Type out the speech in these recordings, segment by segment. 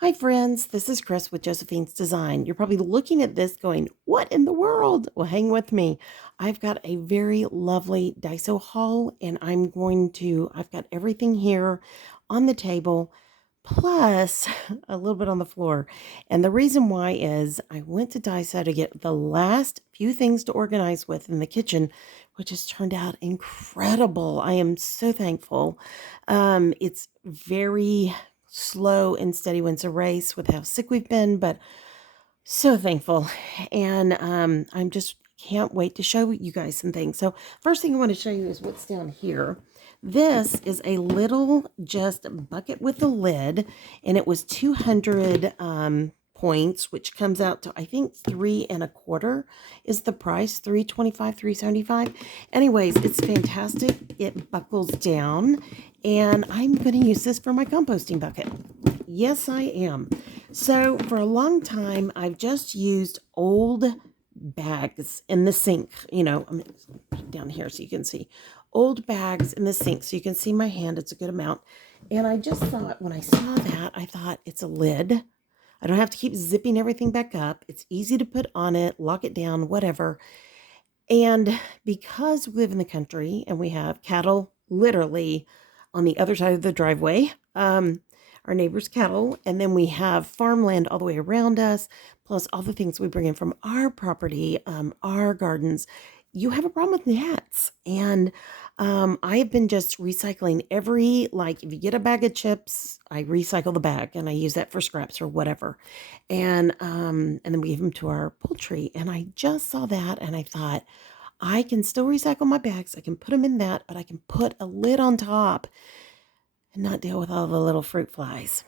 Hi, friends. This is Chris with Josephine's Design. You're probably looking at this going, what in the world? Well, hang with me. I've got a very lovely Daiso haul, and I've got everything here on the table, plus a little bit on the floor. And the reason why is I went to Daiso to get the last few things to organize with in the kitchen, which has turned out incredible. I am so thankful. It's very slow and steady wins a race with how sick we've been, but so thankful. And I'm just can't wait to show you guys some things. So first thing I want to show you is what's down here. This is a little just bucket with a lid, and it was 200 points, which comes out to I think 3.25 is the price, 325, 375. Anyways, it's fantastic. It buckles down, and I'm going to use this for my composting bucket. Yes, I am. So for a long time, I've just used old bags in the sink. I'm gonna put it down here so you can see old bags in the sink so you can see my hand. It's a good amount. And I just thought, when I saw that, I thought it's a lid. I don't have to keep zipping everything back up. It's easy to put on it, lock it down, whatever. And because we live in the country and we have cattle literally on the other side of the driveway, our neighbor's cattle, and then we have farmland all the way around us, plus all the things we bring in from our property, our gardens, you have a problem with gnats. And I have been just recycling like if you get a bag of chips, I recycle the bag and I use that for scraps or whatever. And then we give them to our poultry. And I just saw that and I thought, I can still recycle my bags. I can put them in that, but I can put a lid on top and not deal with all the little fruit flies.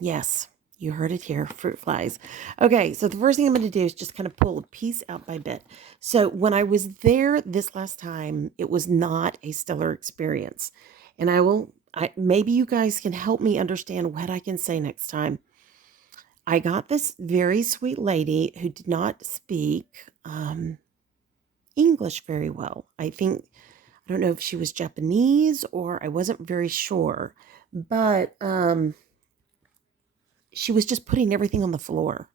Yes, you heard it here, fruit flies. Okay, so the first thing I'm going to do is just kind of pull a piece out by bit. So when I was there this last time, it was not a stellar experience. And maybe you guys can help me understand what I can say next time. I got this very sweet lady who did not speak English very well. I don't know if she was Japanese or I wasn't very sure, but she was just putting everything on the floor.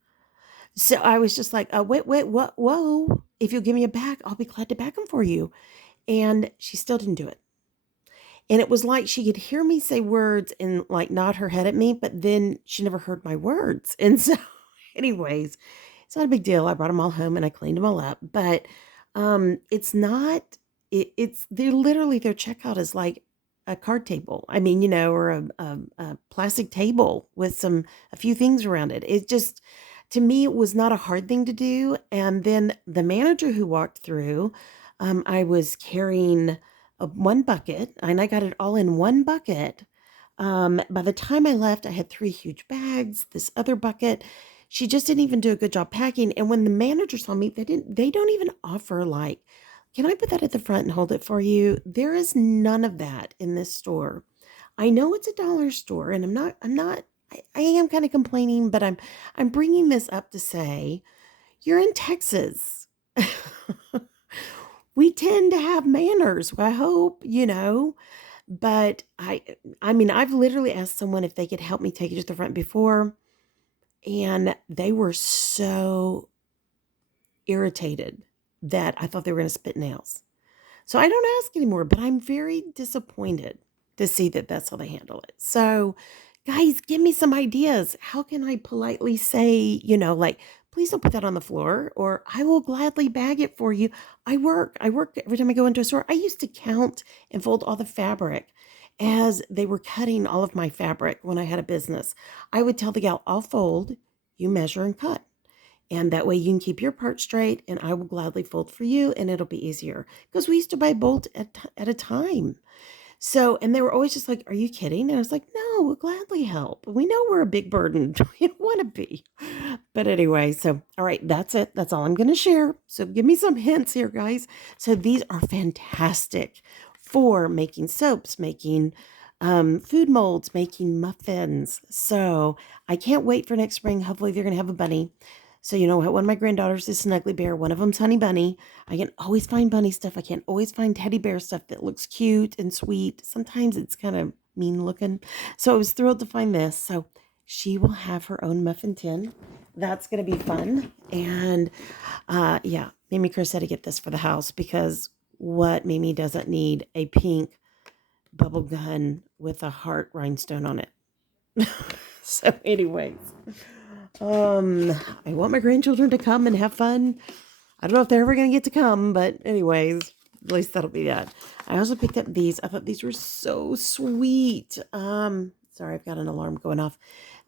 So I was just like, wait, what? Whoa. If you'll give me a bag, I'll be glad to bag them for you. And she still didn't do it. And it was like she could hear me say words and like nod her head at me, but then she never heard my words. And so, anyways, it's not a big deal. I brought them all home and I cleaned them all up. But it's not, they're literally, their checkout is like a card table. I mean, or a plastic table with a few things around it. It just, to me, it was not a hard thing to do. And then the manager who walked through, I was carrying one bucket, and I got it all in one bucket. By the time I left, I had 3 huge bags, this other bucket. She just didn't even do a good job packing. And when the manager saw me, they don't even offer like, can I put that at the front and hold it for you? There is none of that in this store. I know it's a dollar store, and I am kind of complaining, but I'm bringing this up to say, you're in Texas. We tend to have manners, I hope, but I mean, I've literally asked someone if they could help me take it to the front before, and they were so irritated that I thought they were going to spit nails. So I don't ask anymore, but I'm very disappointed to see that that's how they handle it. So, guys, give me some ideas. How can I politely say, like, please don't put that on the floor, or I will gladly bag it for you. I work every time I go into a store. I used to count and fold all the fabric as they were cutting all of my fabric when I had a business. I would tell the gal, I'll fold, you measure and cut. And that way you can keep your part straight and I will gladly fold for you and it'll be easier. Because we used to buy bolt at a time. So, and they were always just like, are you kidding? And I was like, no, we'll gladly help. We know we're a big burden. We don't want to be. But anyway, so, all right, that's it. That's all I'm going to share. So give me some hints here, guys. So these are fantastic for making soaps, making food molds, making muffins. So I can't wait for next spring. Hopefully they're going to have a bunny. So, one of my granddaughters is Snuggly Bear. One of them's Honey Bunny. I can always find bunny stuff. I can't always find teddy bear stuff that looks cute and sweet. Sometimes it's kind of mean looking. So I was thrilled to find this. So She will have her own muffin tin. That's going to be fun. And yeah, Mimi Chris had to get this for the house because what Mimi doesn't need a pink bubble gun with a heart rhinestone on it. So, anyways, I want my grandchildren to come and have fun. I don't know if they're ever going to get to come, but anyways, at least that'll be that. I also picked up these. I thought these were so sweet. Sorry, I've got an alarm going off.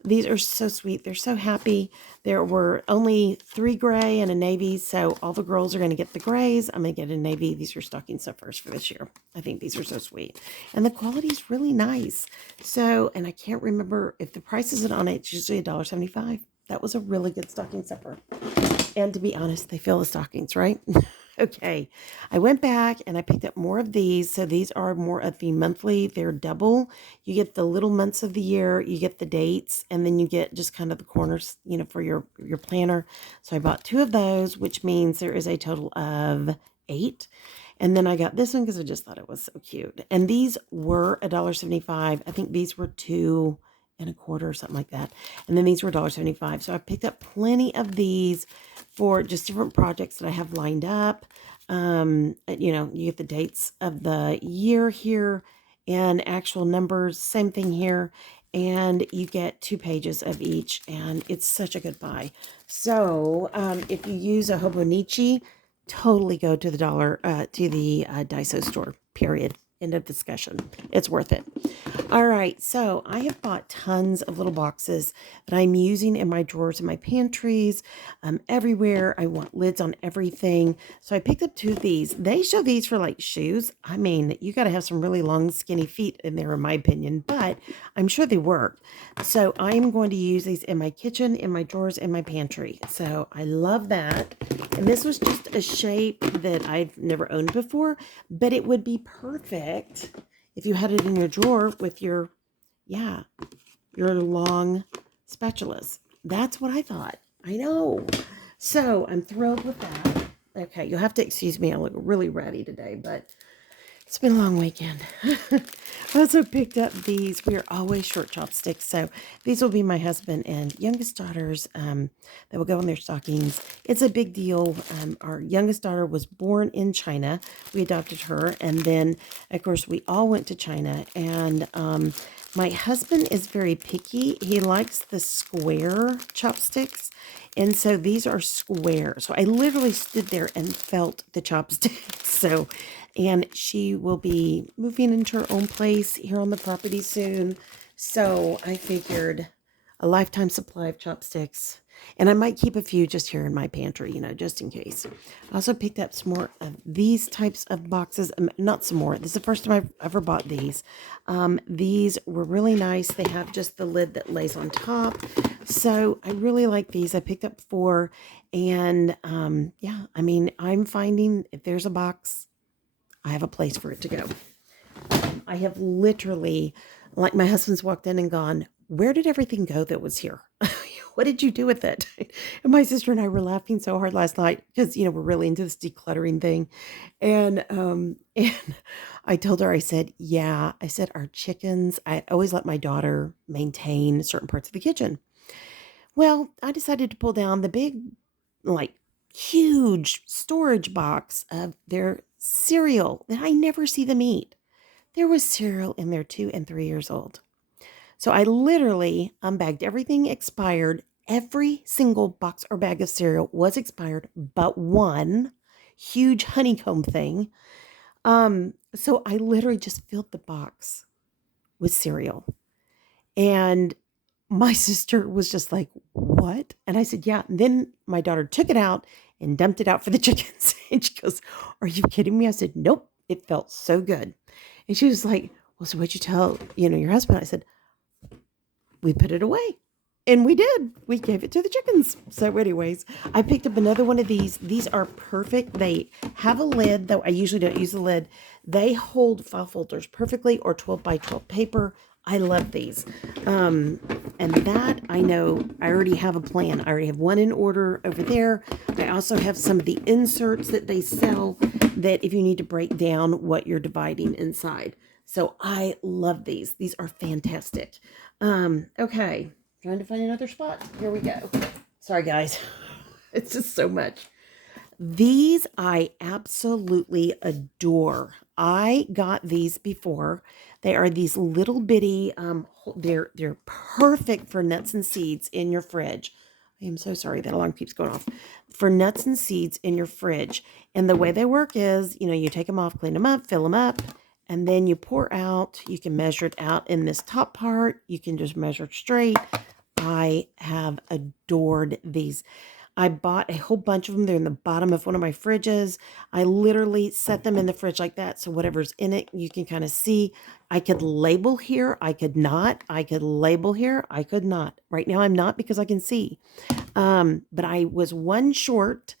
These are so sweet. They're so happy. There were only 3 gray and a navy, so all the girls are going to get the grays. I'm going to get a navy. These are stocking stuffers for this year. I think these are so sweet. And the quality is really nice. So, and I can't remember if the price isn't on it. It's usually $1.75. That was a really good stocking stuffer. And to be honest, they fill the stockings, right? Okay, I went back and I picked up more of these. So these are more of the monthly. They're double. You get the little months of the year, you get the dates, and then you get just kind of the corners, for your planner. So I bought 2 of those, which means there is a total of 8. And then I got this one because I just thought it was so cute. And these were $1.75. I think these were 2 and a quarter or something like that. And then these were $1.75. So I picked up plenty of these for just different projects that I have lined up. You get the dates of the year here and actual numbers, same thing here. And you get 2 pages of each, and it's such a good buy. So if you use a Hobonichi, totally go to the Daiso store, period. End of discussion. It's worth it. All right, so I have bought tons of little boxes that I'm using in my drawers in my pantries, everywhere. I want lids on everything. So I picked up 2 of these. They show these for like shoes. I mean, you got to have some really long, skinny feet in there, in my opinion, but I'm sure they work. So I'm going to use these in my kitchen, in my drawers, in my pantry. So I love that. And this was just a shape that I've never owned before, but it would be perfect if you had it in your drawer with your long spatulas. That's what I thought. I know. So I'm thrilled with that. Okay, you'll have to excuse me. I look really ratty today, but it's been a long weekend. I also picked up these. We are always short chopsticks. So these will be my husband and youngest daughter's that will go in their stockings. It's a big deal. Our youngest daughter was born in China. We adopted her. And then, of course, we all went to China. And my husband is very picky. He likes the square chopsticks. And so these are square. So I literally stood there and felt the chopsticks. So, and she will be moving into her own place here on the property soon. So I figured a lifetime supply of chopsticks. And I might keep a few just here in my pantry, just in case. I also picked up some more of these types of boxes. Not some more. This is the first time I've ever bought these. These were really nice. They have just the lid that lays on top. So I really like these. I picked up 4. And I'm finding if there's a box, I have a place for it to go. I have literally, like my husband's walked in and gone, where did everything go that was here? What did you do with it? And my sister and I were laughing so hard last night because, we're really into this decluttering thing. And I told her, I said, our chickens, I always let my daughter maintain certain parts of the kitchen. Well, I decided to pull down the big, huge storage box of their cereal that I never see them eat. There was cereal in there 2 and 3 years old. So I literally unbagged everything expired. Every single box or bag of cereal was expired, but one huge honeycomb thing. So I literally just filled the box with cereal. And my sister was just like, what? And I said, yeah. And then my daughter took it out and dumped it out for the chickens. And she goes, are you kidding me? I said, nope. It felt so good. And she was like, well, so what'd you tell, your husband? I said, we put it away. And we did. We gave it to the chickens. So anyways, I picked up another one of these. These are perfect. They have a lid, though I usually don't use the lid. They hold file folders perfectly, or 12 by 12 paper. I love these. And that, I know, I already have a plan. I already have one in order over there. I also have some of the inserts that they sell that if you need to break down what you're dividing inside. So I love these. These are fantastic. Okay. Trying to find another spot. Here we go. Sorry, guys. It's just so much. These I absolutely adore. I got these before. They are these little bitty, they're perfect for nuts and seeds in your fridge. I am so sorry that alarm keeps going off. For nuts and seeds in your fridge. And the way they work is, you take them off, clean them up, fill them up, and then you pour out. You can measure it out in this top part. You can just measure it straight. I have adored these. I bought a whole bunch of them. They're in the bottom of one of my fridges. I literally set them in the fridge like that. So whatever's in it, you can kind of see. I could label here. I could not. I could label here. I could not. Right now I'm not because I can see. But I was one short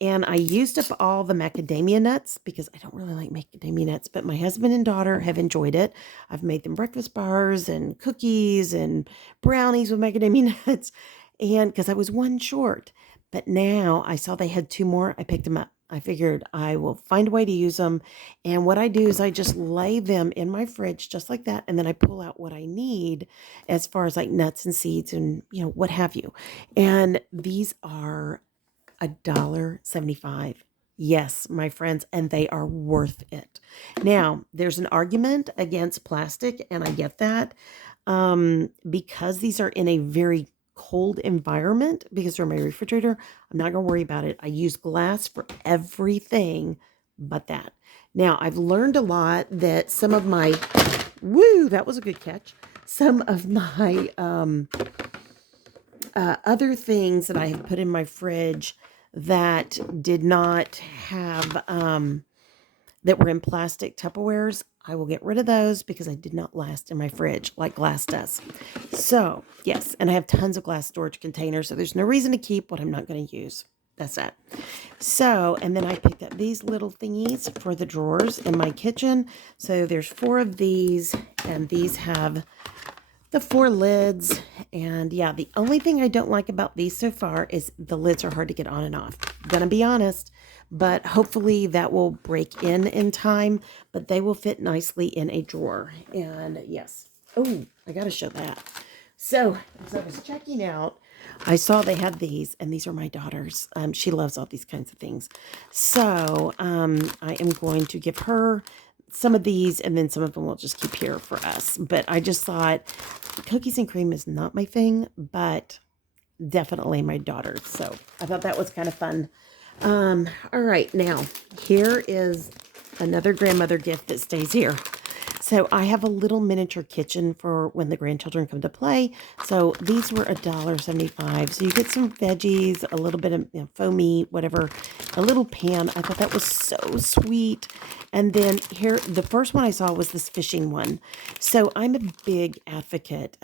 and I used up all the macadamia nuts because I don't really like macadamia nuts, but my husband and daughter have enjoyed it. I've made them breakfast bars and cookies and brownies with macadamia nuts. And because I was one short. But now I saw they had two more. I picked them up. I figured I will find a way to use them. And what I do is I just lay them in my fridge just like that. And then I pull out what I need as far as like nuts and seeds and, what have you. And these are $1.75. Yes, my friends, and they are worth it. Now, there's an argument against plastic, and I get that because these are in a very cold environment because they're in my refrigerator. I'm not going to worry about it. I use glass for everything but that. Now, I've learned a lot that some of my, that was a good catch. Some of my other things that I have put in my fridge that did not have, that were in plastic Tupperwares, I will get rid of those because I did not last in my fridge like glass does. So, yes, and I have tons of glass storage containers, so there's no reason to keep what I'm not going to use. That's that. So, and then I picked up these little thingies for the drawers in my kitchen. So there's 4 of these, and these have the 4 lids. And yeah, the only thing I don't like about these so far is the lids are hard to get on and off. Gonna be honest, but hopefully that will break in time, but they will fit nicely in a drawer. And yes, oh, I gotta show that. So as I was checking out, I saw they had these, and these are my daughter's. She loves all these kinds of things. So I am going to give her some of these, and then some of them we'll just keep here for us. But I just thought cookies and cream is not my thing, but definitely my daughter's. So I thought that was kind of fun. All right, now here is another grandmother gift that stays here. So I have a little miniature kitchen for when the grandchildren come to play. So these were $1.75. So you get some veggies, a little bit of faux meat, whatever, a little pan. I thought that was so sweet. And then here, the first one I saw was this fishing one. So I'm a big advocate.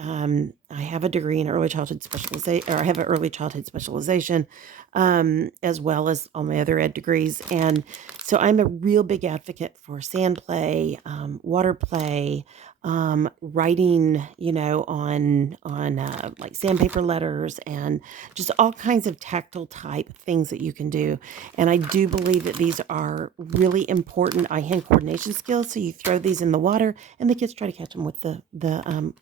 I have a degree in early childhood specialization, or I have an early childhood specialization, as well as all my other ed degrees. And so I'm a real big advocate for sand play, water play, writing, on like sandpaper letters and just all kinds of tactile type things that you can do. And I do believe that these are really important eye-hand coordination skills. So you throw these in the water and the kids try to catch them with the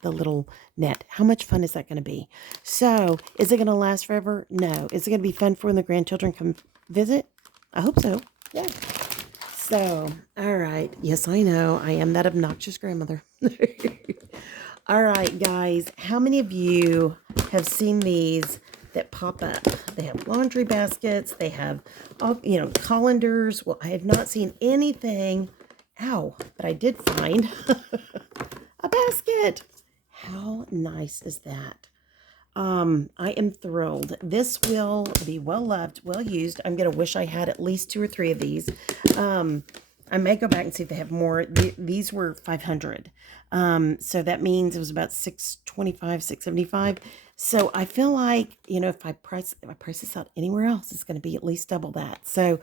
little net. How much fun is that going to be? So is it going to last forever? No. Is it going to be fun for when the grandchildren come visit? I hope so. Yeah. So, all right. Yes, I know. I am that obnoxious grandmother. All right, guys. How many of you have seen these that pop up? They have laundry baskets. They have, all, colanders. Well, I have not seen anything. Ow. But I did find a basket. How nice is that? I am thrilled. This will be well loved, well used. I'm going to wish I had at least 2 or 3 of these. I may go back and see if they have more. These were 500. So that means it was about 625, 675. So I feel like, if I price this out anywhere else, it's going to be at least double that. So,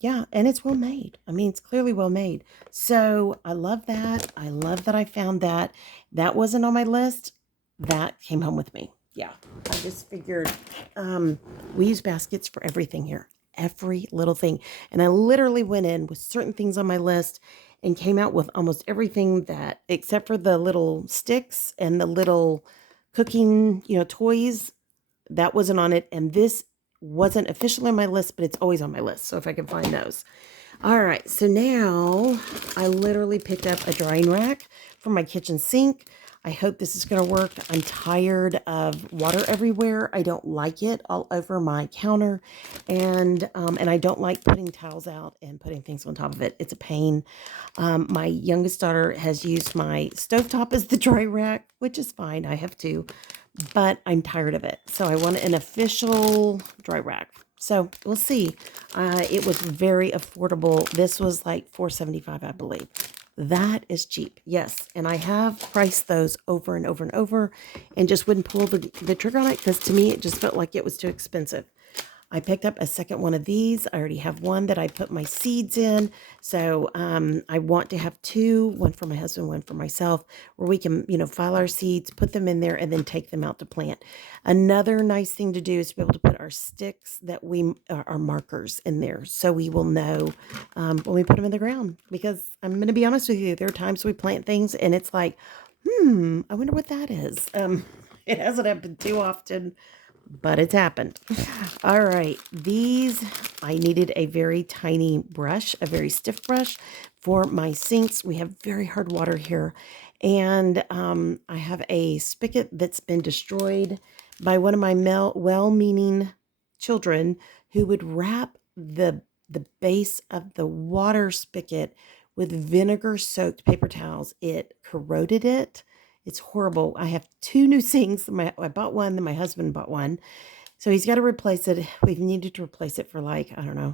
yeah, and it's well made. I mean, it's clearly well made. So I love that. I love that I found that. That wasn't on my list. That came home with me. Yeah, I just figured we use baskets for everything here. Every little thing. And I literally went in with certain things on my list and came out with almost everything that, except for the little sticks and the little cooking, toys, that wasn't on it. And this wasn't officially on my list, but it's always on my list. So if I can find those. All right, so now I literally picked up a drying rack for my kitchen sink. I hope this is going to work. I'm tired of water everywhere. I don't like it all over my counter, and I don't like putting towels out and putting things on top of it. It's a pain. My youngest daughter has used my stovetop as the dry rack, which is fine. I have two, but I'm tired of it. So I want an official dry rack. So we'll see. It was very affordable. This was like $4.75, I believe. That is cheap. Yes. And I have priced those over and over and over and just wouldn't pull the trigger on it because to me, it just felt like it was too expensive. I picked up a second one of these. I already have one that I put my seeds in. So I want to have two, one for my husband, one for myself, where we can, file our seeds, put them in there, and then take them out to plant. Another nice thing to do is to be able to put our sticks that our markers in there. So we will know when we put them in the ground. Because I'm going to be honest with you, there are times we plant things and it's like, I wonder what that is. It hasn't happened too often, but it's happened. All right. These, I needed a very tiny brush, a very stiff brush for my sinks. We have very hard water here. And I have a spigot that's been destroyed by one of my well-meaning children who would wrap the base of the water spigot with vinegar-soaked paper towels. It corroded it. It's horrible. I have two new sinks. I bought one, then my husband bought one. So he's got to replace it. We've needed to replace it for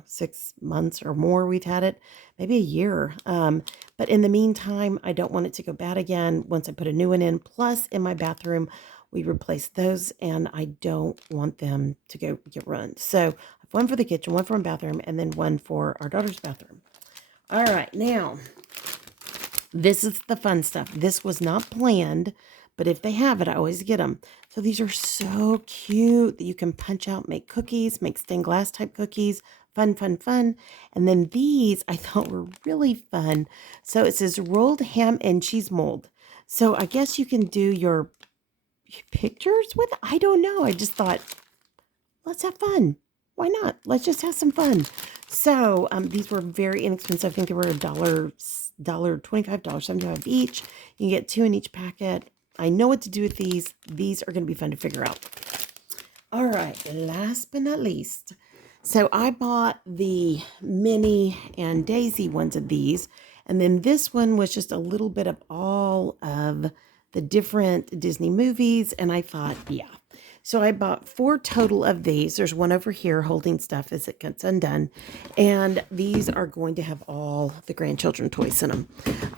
6 months or more. We've had it, maybe a year. But in the meantime, I don't want it to go bad again once I put a new one in. Plus, in my bathroom, we replaced those, and I don't want them to get ruined. So I have one for the kitchen, one for my bathroom, and then one for our daughter's bathroom. All right, now... this is the fun stuff. This was not planned, but if they have it, I always get them. So these are so cute that you can punch out, make cookies, make stained glass type cookies. Fun, fun, fun. And then these I thought were really fun. So it says rolled ham and cheese mold. So I guess you can do your pictures with it. I don't know. I just thought, let's have fun. Why not? Let's just have some fun. So these were very inexpensive. I think they were $1.25, $1.75 each. You can get two in each packet. I know what to do with these. These are going to be fun to figure out. All right, last but not least. So I bought the Minnie and Daisy ones of these. And then this one was just a little bit of all of the different Disney movies. And I thought, yeah. So I bought 4 total of these. There's one over here holding stuff as it gets undone. And these are going to have all the grandchildren toys in them.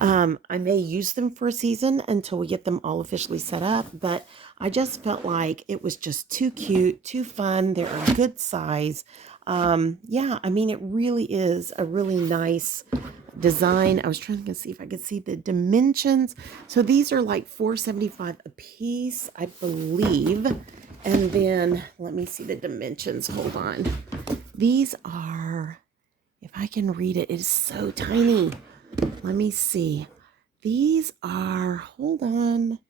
I may use them for a season until we get them all officially set up. But I just felt like it was just too cute, too fun. They're a good size. Yeah, I mean, it really is a really nice design. I was trying to see if I could see the dimensions. So these are like $4.75 a piece, I believe. And then let me see the dimensions. Hold on. These are, if I can read it, it is so tiny. Let me see. These are, hold on,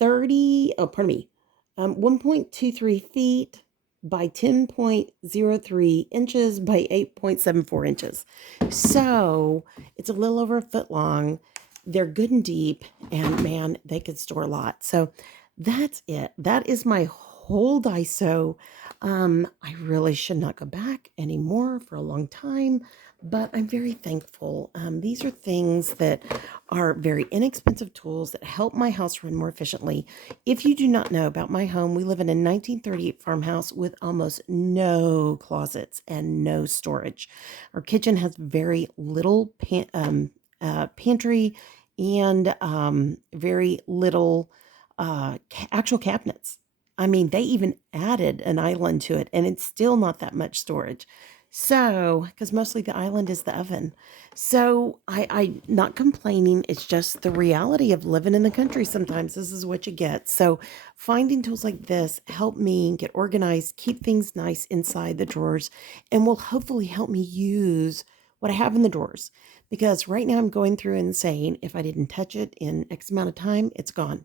1.23 feet by 10.03 inches by 8.74 inches. So it's a little over a foot long. They're good and deep, and man, they could store a lot. So that's it. That is my whole Daiso. I really should not go back anymore for a long time, but I'm very thankful. These are things that are very inexpensive tools that help my house run more efficiently. If you do not know about my home, we live in a 1938 farmhouse with almost no closets and no storage. Our kitchen has very little pantry and very little actual cabinets. I mean, they even added an island to it, and it's still not that much storage. So, because mostly the island is the oven. So I not complaining. It's just the reality of living in the country. Sometimes this is what you get. So finding tools like this help me get organized, keep things nice inside the drawers, and will hopefully help me use what I have in the drawers. Because right now I'm going through and saying, if I didn't touch it in X amount of time, it's gone.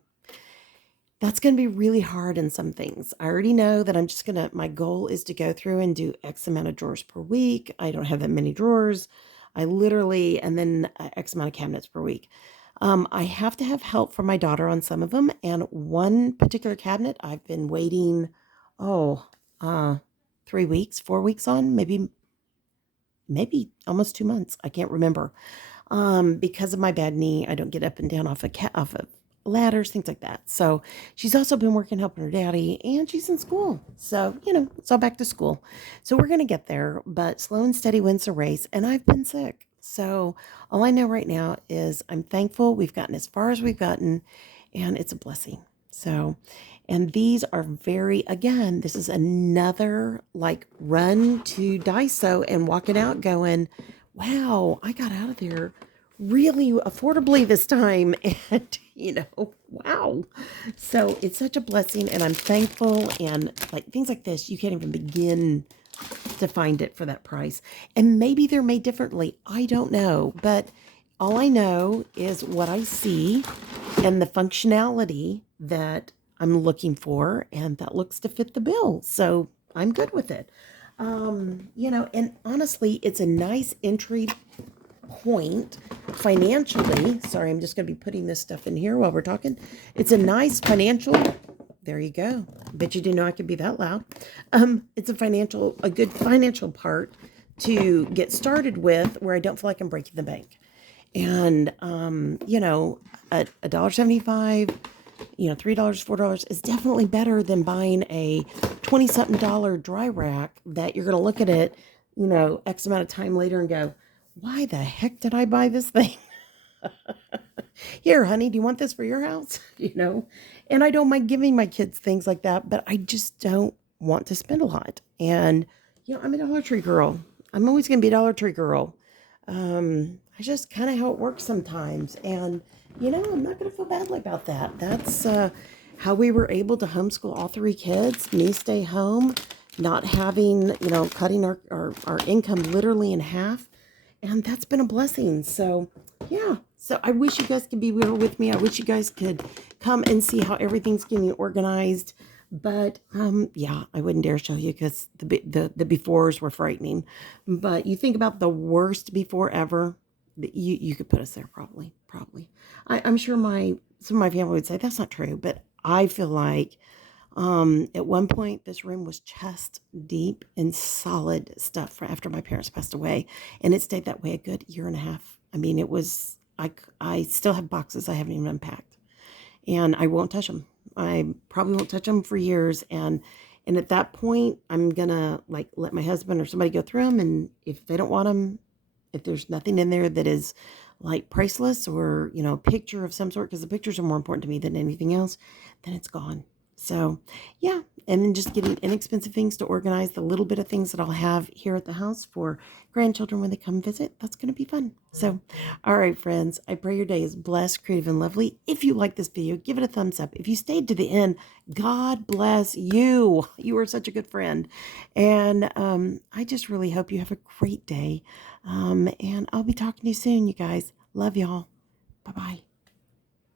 That's going to be really hard in some things. I already know that my goal is to go through and do X amount of drawers per week. I don't have that many drawers. And then X amount of cabinets per week. I have to have help from my daughter on some of them. And one particular cabinet I've been waiting, oh, 3 weeks, 4 weeks on, maybe almost 2 months. I can't remember. Because of my bad knee, I don't get up and down off of ladders, things like that. So she's also been working helping her daddy, and she's in school. So, it's all back to school. So we're going to get there, but slow and steady wins the race, and I've been sick. So all I know right now is I'm thankful we've gotten as far as we've gotten, and it's a blessing. So, and these are again, this is another like run to Daiso and walking out going, wow, I got out of there really affordably this time. And, wow. So it's such a blessing, and I'm thankful. And like things like this, you can't even begin to find it for that price. And maybe they're made differently. I don't know. But all I know is what I see and the functionality that I'm looking for, and that looks to fit the bill. So I'm good with it. And honestly, it's a nice entry point financially. Sorry, I'm just going to be putting this stuff in here while we're talking. It's a nice financial, there you go. Bet you didn't know I could be that loud. It's a good financial part to get started with where I don't feel like I'm breaking the bank. And, $1.75, $3, $4 is definitely better than buying a 20-something dollar dry rack that you're going to look at it, X amount of time later and go, why the heck did I buy this thing? Here, honey, do you want this for your house? And I don't mind giving my kids things like that, but I just don't want to spend a lot. And, I'm a Dollar Tree girl. I'm always going to be a Dollar Tree girl. I just kind of how it works sometimes. And, I'm not going to feel badly about that. That's how we were able to homeschool all 3 kids, me stay home, not having, cutting our income literally in half. And that's been a blessing. So, yeah. So I wish you guys could be here with me. I wish you guys could come and see how everything's getting organized. But, yeah, I wouldn't dare show you because the befores were frightening. But you think about the worst before ever, you could put us there probably. I'm sure some of my family would say that's not true, but I feel like at one point this room was chest deep in solid stuff after my parents passed away, and it stayed that way a good year and a half. I mean, it was I still have boxes I haven't even unpacked, and I won't touch them. I probably won't touch them for years, and at that point I'm gonna let my husband or somebody go through them, and if they don't want them, if there's nothing in there that is priceless or, a picture of some sort, because the pictures are more important to me than anything else, then it's gone. So, yeah. And then just getting inexpensive things to organize, the little bit of things that I'll have here at the house for grandchildren when they come visit. That's going to be fun. So, all right, friends, I pray your day is blessed, creative, and lovely. If you like this video, give it a thumbs up. If you stayed to the end, God bless you. You are such a good friend. And I just really hope you have a great day. And I'll be talking to you soon, you guys. Love y'all. Bye-bye.